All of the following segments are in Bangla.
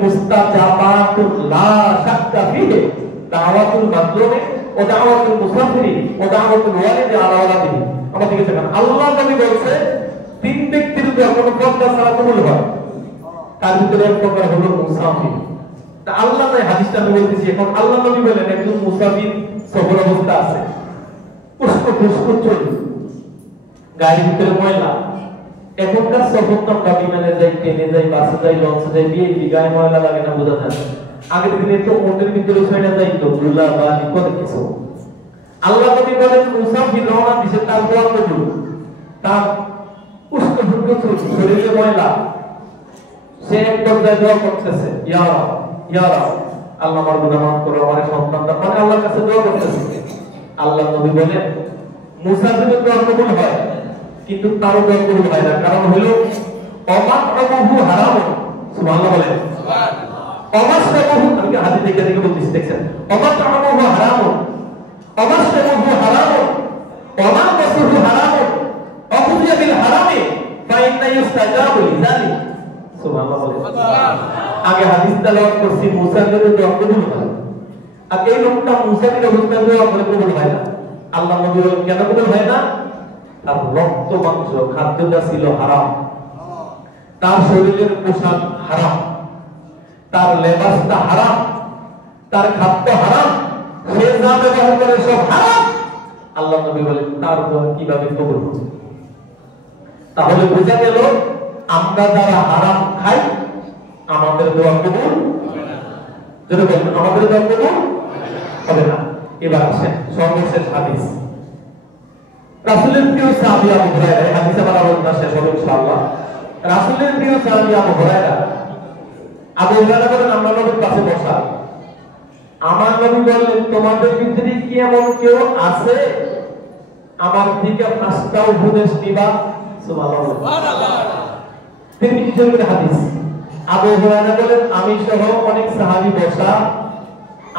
মুস্তাজাবাতুল লা শাক্কা ফিহি দাওয়াতুল মাজলুমি ও দাওয়াতুল মুসাফিরি ও দাওয়াতুল ওয়ালিদি আলা ওয়ালাদিহি। আমাদের কাছে আল্লাহ নবী বলছে তিন ব্যক্তির উপর কোনো পর্দা ছাড়া কবুল হয়, তার ভিতরে এক প্রকার হলো মুসাফির। তা আল্লাহ নবী হাদিসটা আমি বলতেছি, এখন আল্লাহ নবী বলেন একজন মুসাফির সফর অবস্থা আছে, পুষ্প চলছে, গাড়ির ভিতরে ময়লা। এখনকার সফর তো আমরা বিমানে যাই, ট্রেনে যাই, বাসে যাই, লঞ্চে যাই, বিয়ে গায়ে ময়লা লাগে না বোঝা যায়। আগের দিনে তো ওদের ভিতরে ছয়টা যাইতো ধুলা বা কত কিছু। আল্লাহ নবী বলেন মুসাফির রওনা দিছে, তার দোয়া কবুল, তার শরীরে ময়লা, সে এক পর্যায়ে দোয়া করতেছে, ইয়া রাব, ইয়া রাব, আল্লাহ আমার গুনাহ মাফ করো, আমার সন্তান দাও, মানে আল্লাহর কাছে দোয়া করতেছে। আল্লাহ নবী বলেন মুসাফিরের দোয়া কবুল হয়, কিন্তু তার দোয়া কবুল হয় না। কারণ হলো অমাতআমুহু হারাম। সুবহানাল্লাহ বলেন, সুবহানাল্লাহ। অমাতআমুহু, আমি হাদিস দেখে বলতেছি, দেখছেন, অমাতআমুহু হারাম, অমাতআমুহু হারাম, অমাতআমুহু হারাম, অকুদিয়া বিল হারামে ফাইন্না ইউস্তাজাবু লিযালিক। সুবহানাল্লাহ বলেন, আগে হাদিস তেলাওয়াত করছি মুসাফিরের দোয়া কবুল হয়, আর এই লোকটা মুসাফির অবস্থায় দোয়া করে কবুল হয় না। আল্লাহ নবী বলেন কেন কবুল হয় না? তার রক্ত মাংস খাদ্যটা ছিল হারাম, তার শরীরের পোশাক হারাম, তার লেবাসটা হারাম, তার খাদ্য হারাম, সে যা ব্যবহার করে সব হারাম। আল্লাহ নবী বলেন তার দোয়া কিভাবে কবুল হবে? তাহলে বোঝা গেল আমরা যারা হারাম খাই আমাদের দোয়া কবুল হবে না। যদি বলেন আমাদের দোয়া কবুল হবে না। এবার আসেন সর্বশেষ হাদিস, রাসূলের প্রিয় সাহাবী আবু হুরায়রা, হাদিস আমার আলোচনা শেষ হবে ইনশাআল্লাহ। রাসূলের প্রিয় সাহাবী আবু হুরায়রা বলেন আমরা নবীর পাশে বসা, আমার নবী বললেন তোমাদের ভিতরে কি এমন কেউ আছে আমার থেকে পাঁচটা উপদেশ নিবা? সুবহানাল্লাহ। তিনি কিসের হাদিস? আবু হুরায়রা বলেন আমি সহ অনেক সাহাবী বসা,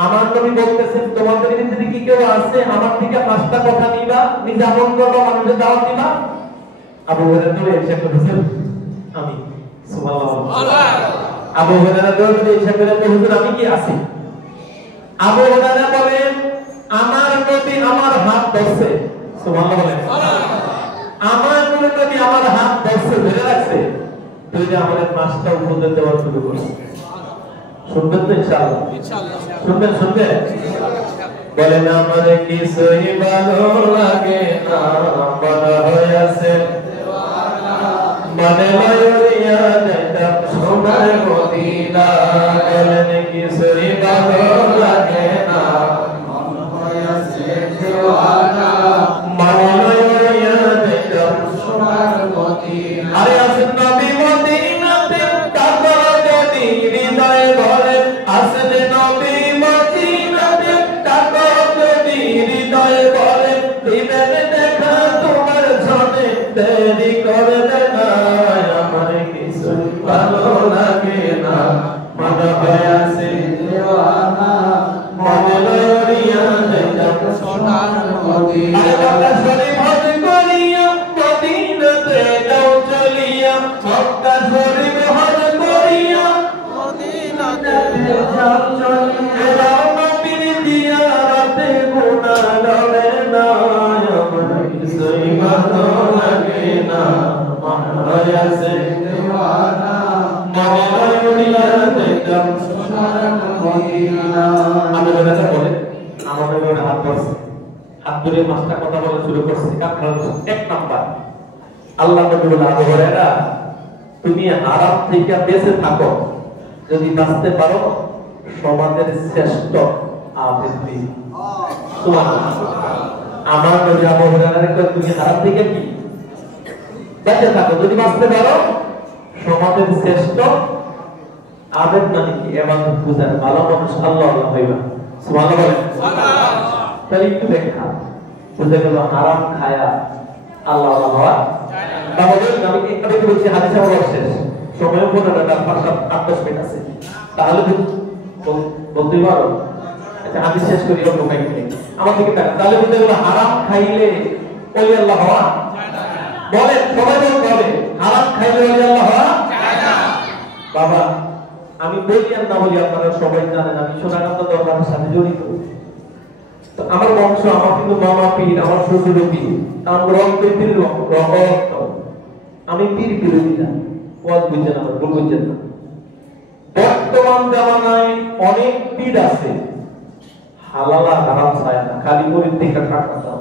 আমার নবী বলতেছেন তোমাদের ভিতরে কি কেউ আছে আমার থেকে পাঁচটা কথা নিবা, নিজে আমল করবা, মানুষের দাওয়াত দিবা? আবু হুরায়রা বলে এসে বলেছেন আমি। সুবহানাল্লাহ। আবু হুরায়রা বলে এসে বলে হুজুর আমি কি আছি? আবু হুরায়রা বলেন আমার নবী আমার হাত ধরছে। সুবহানাল্লাহ বলেন, আমার নবী আমার হাত ধরছে, ধরে রাখছে, ধরে আমাদের পাঁচটা উপদেশ দেওয়া শুরু করছে। শুনবেন তো ইনশাআল্লাহ? শুনবেন বলেন আমার কিছুই ভালো লাগে না, মনে হইয়াছে মানে লইয়া যাইতাম সোনার মদিনা। বলেন কিছুই ভালো লাগে না, মনে হইয়াছে দেওয়ানা, মানে লইয়া যাইতাম সোনার মদিনা। আরে আসেন নবী মদিনাতে কাবা যদি হৃদয় ভরে, আসেন নবী মদিনাতে কাবা যদি হৃদয় ভরে, দিবেন দেখা তোমার জনে দেরি করবে না। আমার কিছুই ভালো লাগে না, মনে হইয়াছে দেওয়ানা, মনে লইয়া যাইতাম সোনার মদিনা। মক্কা শরীফ হজ করিয়া মদিনাতে যাও চলিয়া, মক্কা শরীফ হজ করিয়া মদিনাতে যাও চলিয়া, নবীর জিয়ারতে গুনাহ হবে না। আমার কিছুই ভালো লাগে না, মনে হইয়াছে দেওয়ানা, মনে লইয়া যাইতাম সোনার মদিনা। আমি বলেছি বলে আমাদের ওখানে হাত ধরছে, হাত ধরে পাঁচটা কথা বলা শুরু করছে। এক নাম্বার, আল্লাহ নবী বলে আবু হুরায়রা তুমি হারাম থেকে বেঁচে থাকো, যদি বাঁচতে পারো সমাজের শ্রেষ্ঠ আবৃত্তি। সুবহানাল্লাহ। আমার নবী আবু হুরায়রা কয় তুমি হারাম থেকে কি বেঁচে থাকো, যদি বাঁচতে পারো সমাজের শ্রেষ্ঠ আবেদ, মানে কি ইবাদত বুঝার ভালো মানুষ আল্লাহ আল্লাহ হইবা। সুবহানাল্লাহ। তাহলে একটু দেখা বুঝে গেল হারাম খায়া আল্লাহ আল্লাহ হওয়া যায় না। আমি একটু বলছি হাদিস আমার শেষ সময় 15-8 মিনিট আছে, তাহলে বলতে পারো আচ্ছা হাদিস শেষ করি অন্য কাহিনী আমার দিকে তাকান। তাহলে বুঝে গেল হারাম খাইলে ওলি আল্লাহ হওয়া যায় না। বলে সবাই বলে হারাম খাইলে ওলি আল্লাহ হওয়া যায় না। বাবা আমি বলি আর না বলি আপনারা সবাই জানেন আমি সোনাকান্ত দরবারের সাথে জড়িত। তো আমার বংশ, আমার কিন্তু মামা পীর, আমার শ্বশুর পীর, আমার রক্ত পীর, রক্ত। আমি পীর বিরোধী না, ওয়াজ বুঝছেন, আমার ভুল বুঝছেন না। বর্তমান জামানায় অনেক পীর আছে, হালাল আর হারাম চায় না, খালি পীর থেকে টাকা দাও,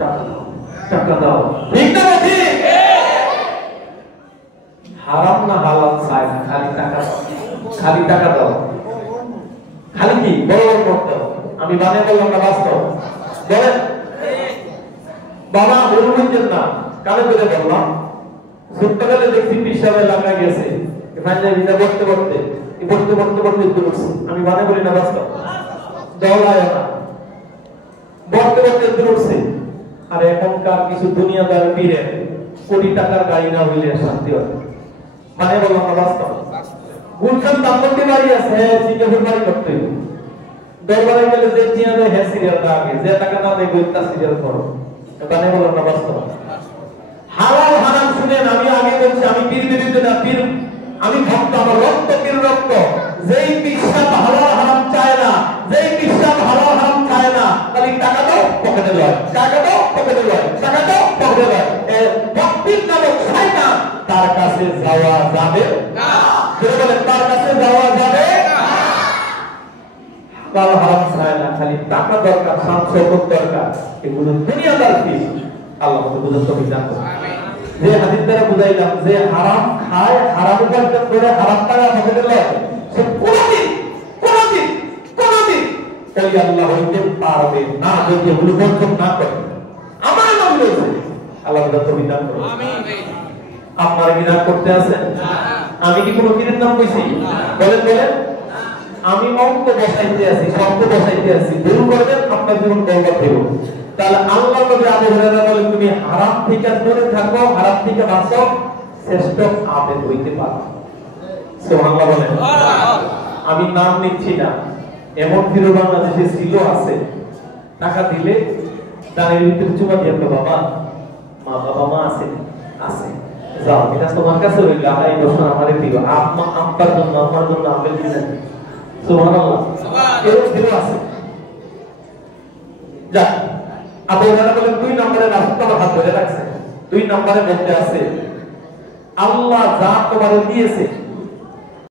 টাকা দাও, টাকা দাও, ঠিক না ঠিক? হারাম না হালাল চায় না, খালি টাকা দাও, খালি টাকা দাও, খালি কি বড় বড় করতে হবে। আমি বানিয়ে বললাম না বাস্তব বলেন বাবা, ভুল বুঝছেন না, কানে ধরে বললাম। ছোট্টবেলা দেখছি পিসাবে লাগা গেছে, ফাইনালি পড়তে পড়তে পড়তে পড়তে পড়তে উঠছে। আমি বানিয়ে বলি না বাস্তব, দল আয় না, পড়তে পড়তে উঠছে। আর এখনকার কিছু দুনিয়াদার পীরের কোটি টাকার গাড়ি না হইলে শান্তি হয়। মানে বললাম না বাস্তব। গুলশান দাম্পত্য বাড়ি আছে, সিঙ্গাপুর বাড়ি করতে হবে। দরবারে গেলে যে চিয়া দেয় হ্যাঁ সিরিয়ালটা আগে, যে টাকা না দেয় তা সিরিয়াল করো। মানে বললাম না বাস্তব। হালাল হারাম শুনেন, আমি আগে বলছি আমি পীর বিরোধী না, পীর আমি ভক্ত, আমার রক্ত পীর রক্ত। যেই বিশ্বাস হালাল হারাম চায় না, যেই বিশ্বাস হালাল হারাম চায় না, খালি টাকা দাও পকেটে লয়, টাকা দাও পকেটে লয়, টাকা দাও পকেটে লয়। ভক্তির নামক শয়তান, তার কাছে যাওয়া যাবে না। বলেন তার কাছে যাওয়া যাবে না। হালাল হারাম চায় না, খালি টাকা দরকার, সম্পদ দরকার। এগুলো দুনিয়াদার পীর। আল্লাহ বুঝার তৌফিক দান করুন। যে হাদিস দ্বারা বুঝাইলাম, যে হারাম খায়, হারাম উপার্জন করে, হারাম টাকা পকেটে লয়, সে কোনদিন ওই আল্লাহ হইতে পারবে না, যদি এগুলো বর্জন না করে। আমার নবী বলেছে, আল্লাহ বুঝার তৌফিক দান করুন। আমিন। আপনারা কি নাম করতে আছেন? আমি কি কোনো পীরের নাম কইছি? বলেন বলেন। আমি অঙ্ক বসাইতে আছি, শব্দ বসাইতে আছি, ভুল করবেন আপনার জীবন বরবাদ হইব। তাহলে আল্লাহ নবী আবু হুরায়রা বলেন, তুমি হারাম থেকে দূরে থাকো, হারাম থেকে বাঁচো, শ্রেষ্ঠ আবেদ হইতে পারো। সুবহানাল্লাহ বলেন। আমি নাম নিচ্ছি না, এমন পীর বাংলাদেশে ছিল, আছে। টাকা দিলে দাঁড়িয়ে ভিতরে চুমা দিয়ে, বাবা মা, বাবা মা আছে, আছে, যাও, এটা তোমার কাছে রইল, এই দর্শন আমারে দিও, আপনার জন্য, আমার জন্য আবেদ দিলেন। সুবহানাল্লাহ। এরকম পীর আছে। যা আবু হুরায়রা বলেন, 2 নম্বরে রাসূল হাত ধরে রাখছে, 2 নম্বরে বলতে আছে, আল্লাহ যা তোমারে দিয়েছে